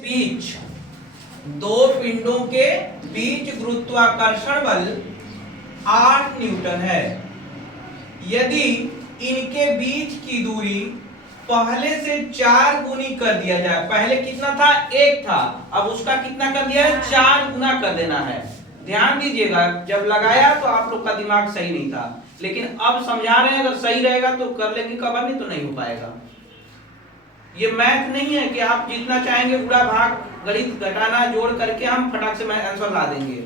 बीच दो पिंडों के बीच गुरुत्वाकर्षण बल 8 न्यूटन है। यदि इनके बीच की दूरी पहले से 4 गुनी कर दिया जाए, पहले कितना था 1 था, अब उसका कितना कर दिया है 4 गुना कर देना है। ध्यान दीजिएगा, जब लगाया तो आप लोग का दिमाग सही नहीं था, लेकिन अब समझा रहे हैं, अगर सही रहेगा तो कर लेंगे कवर, नहीं तो नहीं हो पाएगा। ये मैथ नहीं है कि आप जितना चाहेंगे गुणा भाग गणित घटाना जोड़ करके हम फटाक से आंसर ला देंगे।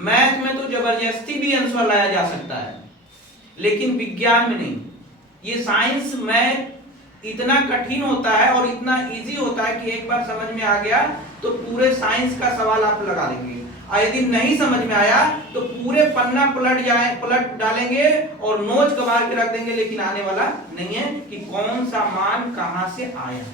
मैथ में तो जबरदस्ती भी आंसर लाया जा सकता है, लेकिन विज्ञान में नहीं। ये साइंस मैथ इतना कठिन होता है और इतना इजी होता है कि एक बार समझ में आ गया तो पूरे साइंस का सवाल आप लगा लेंगे, और यदि नहीं समझ में आया तो पूरे पन्ना पलट डालेंगे और नोच कबार के रख देंगे, लेकिन आने वाला नहीं है कि कौन सा मान कहां से आया,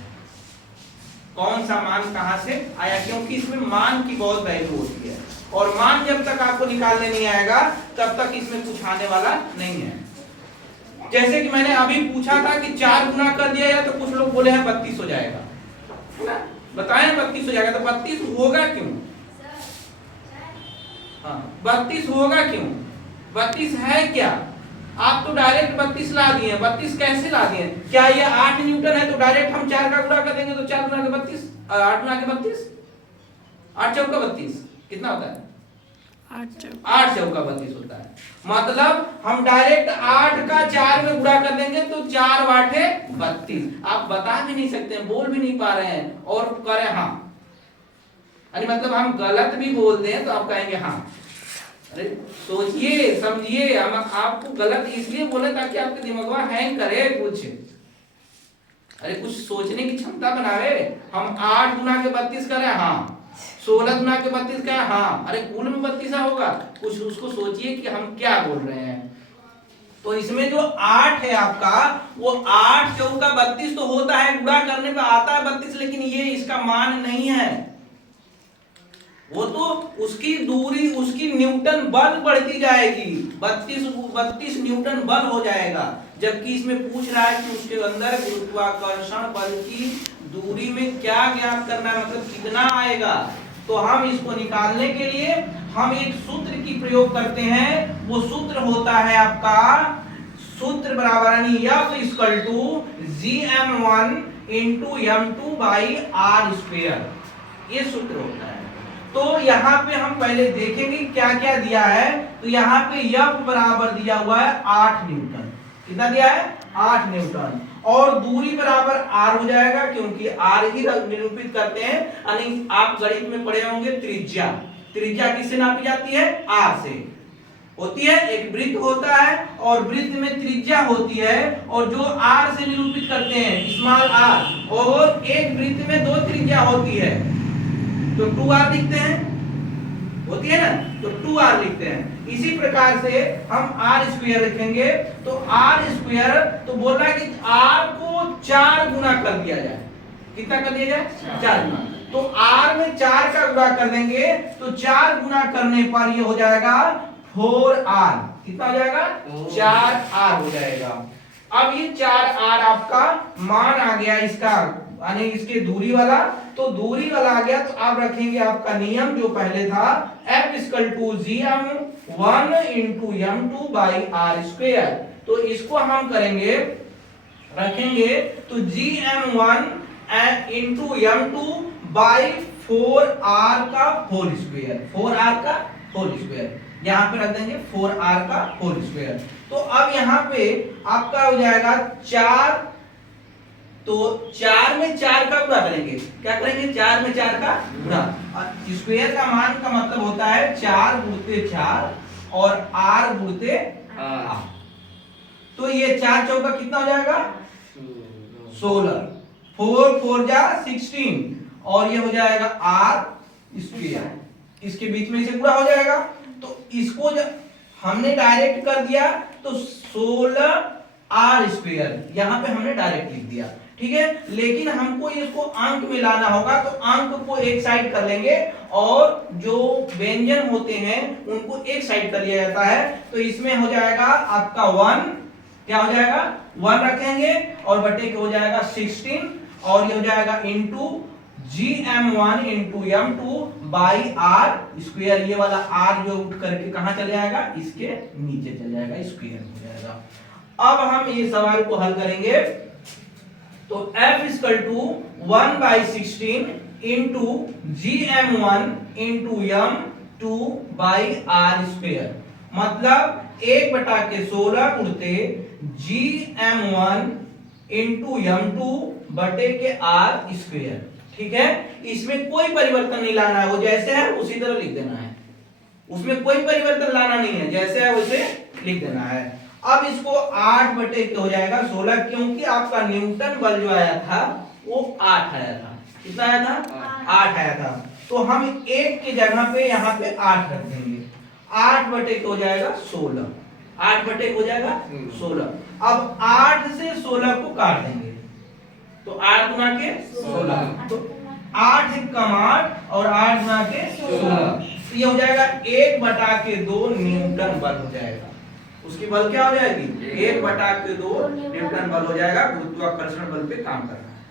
कौन सा मान कहां से आया, क्योंकि इसमें मान की बहुत वैल्यू होती है, और मान जब तक आपको निकालने नहीं आएगा तब तक इसमें कुछ आने वाला नहीं है। जैसे कि मैंने अभी पूछा था कि 4 गुना कर दिया जाए तो कुछ लोग बोले हैं 32 हो जाएगा, है ना, बताएं 32 हो जाएगा, तो 32 होगा क्यों? हाँ, 32 होगा क्यों? 32 है क्या? आप तो डायरेक्ट 32 ला दिए। 32 कैसे ला दिए? क्या ये 8 न्यूटन है तो डायरेक्ट हम 4 का गुणा कर देंगे तो 4 गुना के 32, 8 गुना के 32, 8 चौका 32 कितना होता है? 8 चौका 32 होता है। मतलब हम डायरेक्ट 8 का 4 में गुणा कर देंगे तो 4 8 32। आप बता भी नहीं सकते हैं, बोल भी नहीं पा रहे हैं और करें हाँ, यानी मतलब हम गलत भी बोल दें तो आप कहेंगे हाँ। अरे सोचिए समझिए, हम आपको गलत इसलिए बोले ताकि आपके दिमाग हैंग करे कुछ, अरे कुछ सोचने की क्षमता बनावे। हम 8 गुना के 32 करें हाँ, 16 गुना के 32 का हाँ, अरे कुल में 32 होगा, कुछ उसको सोचिए कि हम क्या बोल रहे हैं। तो इसमें जो 8 है आपका, वो 8 चौका 32 तो होता है, गुणा करने पे आता है 32, लेकिन ये इसका मान नहीं है। वो तो उसकी दूरी, उसकी न्यूटन बल बढ़ती जाएगी, 32 न्यूटन बल हो जाएगा, जबकि इसमें पूछ रहा है कि उसके अंदर गुरुत्वाकर्षण बल की दूरी में क्या ज्ञात करना है, मतलब कितना आएगा। तो हम इसको निकालने के लिए हम एक सूत्र की प्रयोग करते हैं। वो सूत्र होता है आपका, सूत्र बराबर F equal to gm1 into m2 by r square, ये सूत्र होता है। तो यहाँ पे हम पहले देखेंगे क्या क्या दिया है। तो यहाँ पे F बराबर दिया हुआ है 8 न्यूटन, कितना दिया है 8 न्यूटन, और दूरी बराबर r हो जाएगा, क्योंकि r ही निरूपित करते हैं। यानी आप गणित में पढ़े होंगे त्रिज्या, त्रिज्या किससे नापी जाती है? r से होती है। एक वृत्त होता है और वृत्त में त्रिज्या होती है, और जो r से निरूपित करते हैं स्मॉल r, और एक वृत्त में 2 त्रिज्या होती है तो 2r लिखते हैं, होती है ना, तो 2r लिखते हैं। इसी प्रकार से हम r स्क्वायर रखेंगे, तो r स्क्वायर तो बोल रहा है कि r को 4 गुना कर दिया जाए, कितना कर दिया जाए 4 गुना, तो r में 4 का गुणा कर देंगे तो 4 गुना करने पर ये हो जाएगा 4r, कितना हो जाएगा 4r हो जाएगा। अब ये 4r आपका मान आ गया इसका, यानी इसके दूरी वाला, तो दूरी वाला आ गया, तो आप रखेंगे आपका नियम जो पहले था, F equal to gm1 into m2 by r square. तो इसको हम करेंगे, रखेंगे तो gm1 into m2 by 4r का होल स्क्वायर, 4r का होल स्क्वायर, यहाँ पे रख देंगे 4r का होल स्क्वायर। तो अब यहाँ पे आपका हो जाएगा 4, तो 4 में 4 का गुणा करेंगे, क्या करेंगे 4 में 4 का गुणा, और स्क्वायर का मान का मतलब होता है 4 गुणित 4 और r गुणित r। तो ये 4 चौका कितना हो जाएगा 16, 4 4 जा 16, और ये हो जाएगा r स्क्वायर, इसके बीच में इसे गुणा हो जाएगा। तो इसको हमने डायरेक्ट कर दिया तो 16 r स्क्वायर, यहाँ पे हमने डायरेक्ट लिख दिया, ठीक है। लेकिन हमको इसको अंक में लाना होगा, तो अंक को एक साइड कर लेंगे और जो व्यंजन होते हैं उनको एक साइड कर लिया जाता है। तो इसमें हो जाएगा आपका 1, क्या हो जाएगा 1 रखेंगे, और बटे के हो जाएगा 16, और ये हो जाएगा into Gm1 into M2 by R square. ये वाला R जो उठ करके कहां चले जाएगा, इसके नीचे चले जाएगा, स्क्वायर हो जाएगा। अब हम ये सवाल को हल करेंगे तो F equal to 1/16 into Gm1 into M2 by R square, मतलब 1/16 उड़ते Gm1 इंटू M2 बटे के R स्क्वायर। ठीक है, इसमें कोई परिवर्तन नहीं लाना है, वो जैसे है उसी तरह लिख देना है, उसमें कोई परिवर्तन लाना नहीं है, जैसे है वैसे लिख देना है। अब इसको 8 बटे के हो जाएगा 16, क्योंकि आपका न्यूटन बल जो आया था वो 8 आया था। कितना आया था? 8 आया था। तो हम 1 की जगह पे यहाँ पे 8 रख देंगे, 8 बटे के हो जाएगा 16, 8 बटे के हो जाएगा 16। अब 8 से 16 को काट देंगे तो 8 गुना के 16, तो 8 कम 8 और 8 गुना के 16, तो ये हो जाएगा 1/2 न्यूटन बल हो जाएगा। उसकी बल क्या हो जाएगी? 1/2 न्यूटन बल हो जाएगा, गुरुत्वाकर्षण बल पे काम कर रहा है।